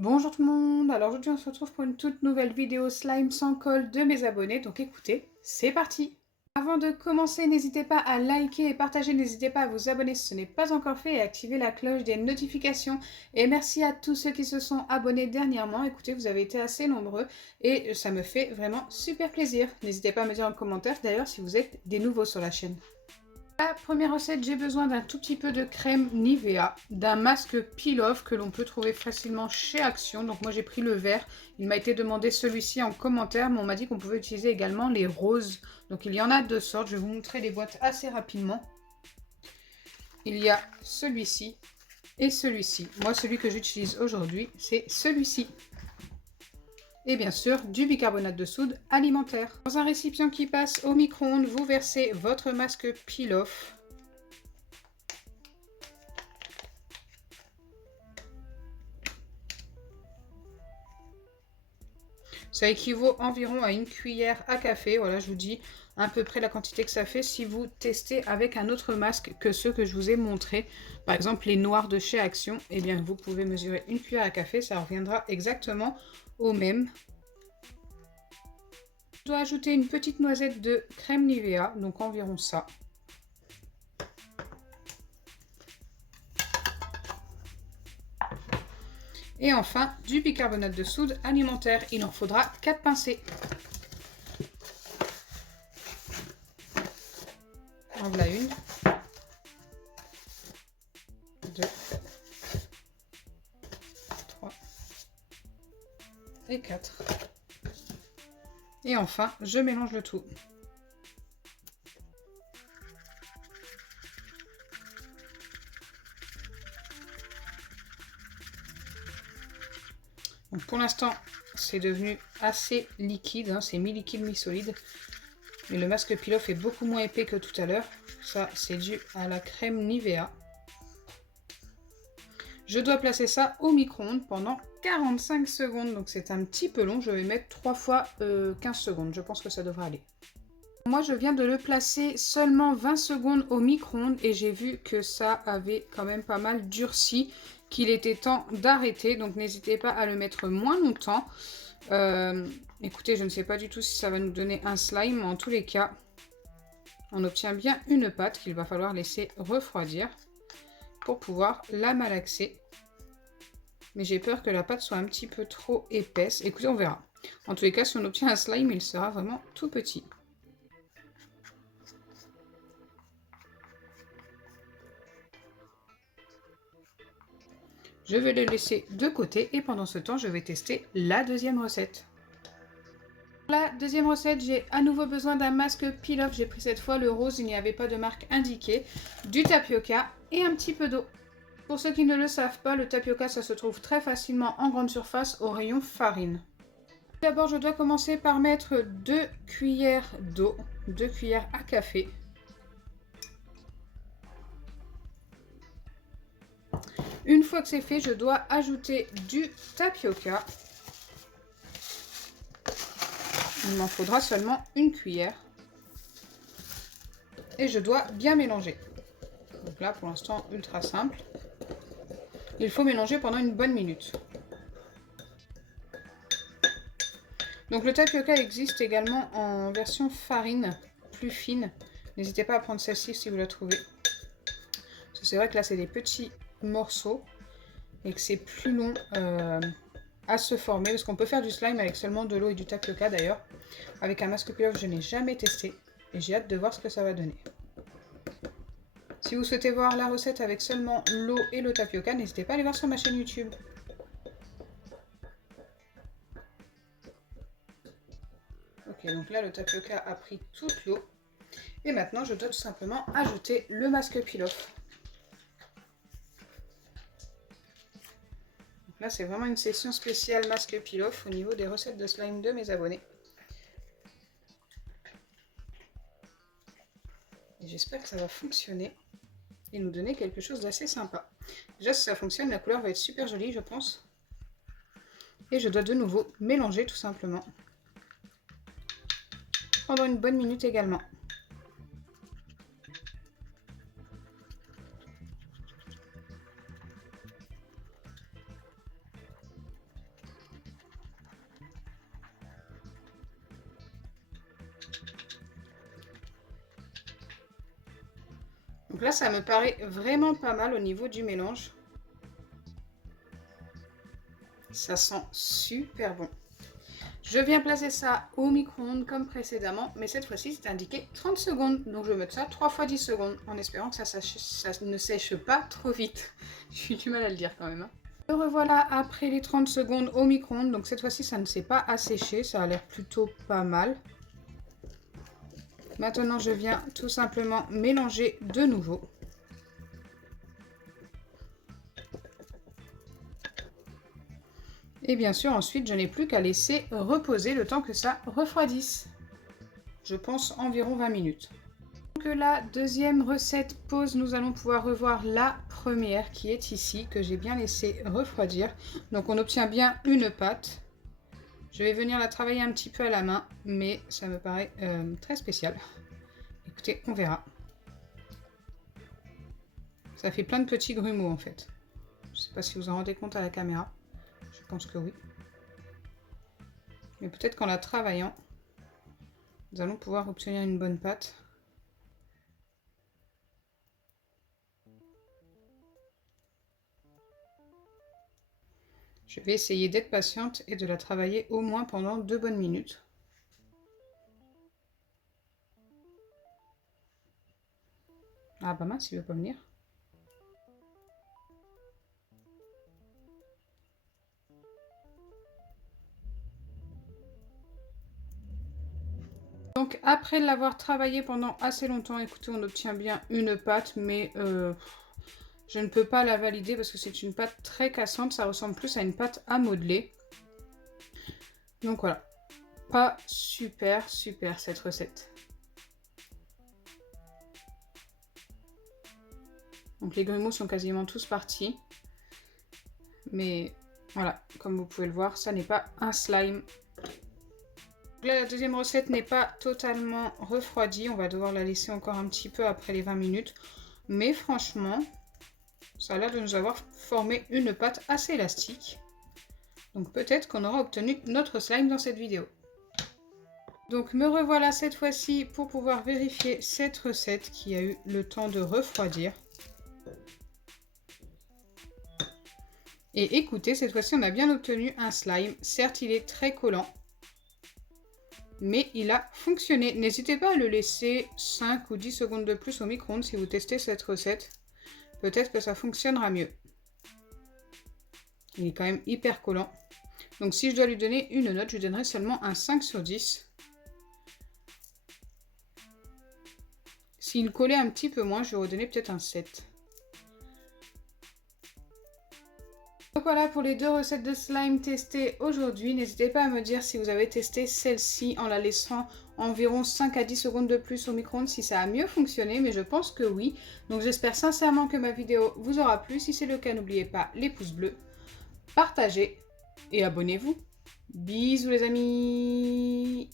Bonjour tout le monde, alors aujourd'hui on se retrouve pour une toute nouvelle vidéo slime sans colle de mes abonnés, donc écoutez, c'est parti. Avant de commencer, n'hésitez pas à liker et partager, n'hésitez pas à vous abonner si ce n'est pas encore fait et à activer la cloche des notifications. Et merci à tous ceux qui se sont abonnés dernièrement, écoutez, vous avez été assez nombreux et ça me fait vraiment super plaisir. N'hésitez pas à me dire en commentaire d'ailleurs si vous êtes des nouveaux sur la chaîne. La première recette, j'ai besoin d'un tout petit peu de crème Nivea, d'un masque peel-off que l'on peut trouver facilement chez Action. Donc moi j'ai pris le vert, il m'a été demandé celui-ci en commentaire, mais on m'a dit qu'on pouvait utiliser également les roses. Donc il y en a deux sortes, je vais vous montrer les boîtes assez rapidement. Il y a celui-ci et celui-ci. Moi celui que j'utilise aujourd'hui, c'est celui-ci. Et bien sûr du bicarbonate de soude alimentaire. Dans un récipient qui passe au micro-ondes, vous versez votre masque peel-off. Ça équivaut environ à une cuillère à café. Voilà, je vous dis à peu près la quantité que ça fait si vous testez avec un autre masque que ceux que je vous ai montrés. Par exemple, les noirs de chez Action, eh bien, vous pouvez mesurer une cuillère à café. Ça reviendra exactement au même. Je dois ajouter une petite noisette de crème Nivea, donc environ ça. Et enfin, du bicarbonate de soude alimentaire. Il en faudra 4 pincées. En voilà une. 2. 3. Et 4. Et enfin, je mélange le tout. Donc pour l'instant, c'est devenu assez liquide, hein, c'est mi-liquide, mi-solide. Mais le masque peel-off est beaucoup moins épais que tout à l'heure. Ça, c'est dû à la crème Nivea. Je dois placer ça au micro-ondes pendant 45 secondes. Donc c'est un petit peu long, je vais mettre 3 fois 15 secondes. Je pense que ça devrait aller. Moi, je viens de le placer seulement 20 secondes au micro-ondes et j'ai vu que ça avait quand même pas mal durci, qu'il était temps d'arrêter. Donc, n'hésitez pas à le mettre moins longtemps. Écoutez, je ne sais pas du tout si ça va nous donner un slime, mais en tous les cas, on obtient bien une pâte qu'il va falloir laisser refroidir pour pouvoir la malaxer. Mais j'ai peur que la pâte soit un petit peu trop épaisse. Écoutez, on verra. En tous les cas, si on obtient un slime, il sera vraiment tout petit. Je vais le laisser de côté et pendant ce temps, je vais tester la deuxième recette. Pour la deuxième recette, j'ai à nouveau besoin d'un masque peel-off. J'ai pris cette fois le rose, il n'y avait pas de marque indiquée, du tapioca et un petit peu d'eau. Pour ceux qui ne le savent pas, le tapioca, ça se trouve très facilement en grande surface au rayon farine. D'abord, je dois commencer par mettre 2 cuillères d'eau, 2 cuillères à café. Une fois que c'est fait, je dois ajouter du tapioca. Il m'en faudra seulement une cuillère. Et je dois bien mélanger. Donc là, pour l'instant, ultra simple. Il faut mélanger pendant une bonne minute. Donc le tapioca existe également en version farine, plus fine. N'hésitez pas à prendre celle-ci si vous la trouvez. Parce que c'est vrai que là, c'est des petits morceaux et que c'est plus long à se former. Parce qu'on peut faire du slime avec seulement de l'eau et du tapioca d'ailleurs. Avec un masque peel-off, je n'ai jamais testé. Et j'ai hâte de voir ce que ça va donner. Si vous souhaitez voir la recette avec seulement l'eau et le tapioca, n'hésitez pas à aller voir sur ma chaîne YouTube. Ok, donc là le tapioca a pris toute l'eau. Et maintenant je dois tout simplement ajouter le masque peel-off. Là c'est vraiment une session spéciale masque peel-off au niveau des recettes de slime de mes abonnés. Et j'espère que ça va fonctionner et nous donner quelque chose d'assez sympa. Déjà si ça fonctionne, la couleur va être super jolie je pense. Et je dois de nouveau mélanger tout simplement. Pendant une bonne minute également. Donc là, ça me paraît vraiment pas mal au niveau du mélange. Ça sent super bon. Je viens placer ça au micro-ondes comme précédemment, mais cette fois-ci c'est indiqué 30 secondes. Donc je vais mettre ça 3 fois 10 secondes en espérant que ça ne sèche pas trop vite. J'ai du mal à le dire quand même. Me revoilà après les 30 secondes au micro-ondes. Donc cette fois-ci ça ne s'est pas asséché, ça a l'air plutôt pas mal. Maintenant je viens tout simplement mélanger de nouveau. Et bien sûr, ensuite, je n'ai plus qu'à laisser reposer le temps que ça refroidisse. Je pense environ 20 minutes. Donc la deuxième recette pause, nous allons pouvoir revoir la première qui est ici, que j'ai bien laissé refroidir. Donc on obtient bien une pâte. Je vais venir la travailler un petit peu à la main, mais ça me paraît très spécial. Écoutez, on verra. Ça fait plein de petits grumeaux en fait. Je ne sais pas si vous en rendez compte à la caméra. Je pense que oui. Mais peut-être qu'en la travaillant, nous allons pouvoir obtenir une bonne pâte. Je vais essayer d'être patiente et de la travailler au moins pendant 2 bonnes minutes. Ah bah mince, il veut pas venir. Donc après l'avoir travaillé pendant assez longtemps, écoutez, on obtient bien une pâte, mais je ne peux pas la valider parce que c'est une pâte très cassante, ça ressemble plus à une pâte à modeler. Donc voilà, pas super cette recette. Donc les grumeaux sont quasiment tous partis. Mais voilà, comme vous pouvez le voir, ça n'est pas un slime. Là, la deuxième recette n'est pas totalement refroidie. On va devoir la laisser encore un petit peu après les 20 minutes. Mais franchement, ça a l'air de nous avoir formé une pâte assez élastique. Donc peut-être qu'on aura obtenu notre slime dans cette vidéo. Donc me revoilà cette fois-ci pour pouvoir vérifier cette recette qui a eu le temps de refroidir. Et écoutez, cette fois-ci on a bien obtenu un slime. Certes, il est très collant, mais il a fonctionné. N'hésitez pas à le laisser 5 ou 10 secondes de plus au micro-ondes si vous testez cette recette. Peut-être que ça fonctionnera mieux. Il est quand même hyper collant. Donc si je dois lui donner une note, je lui donnerai seulement un 5 sur 10. S'il collait un petit peu moins, je lui redonnais peut-être un 7. Donc voilà pour les 2 recettes de slime testées aujourd'hui. N'hésitez pas à me dire si vous avez testé celle-ci en la laissant environ 5 à 10 secondes de plus au micro-ondes si ça a mieux fonctionné, mais je pense que oui. Donc j'espère sincèrement que ma vidéo vous aura plu. Si c'est le cas, n'oubliez pas les pouces bleus, partagez et abonnez-vous. Bisous les amis!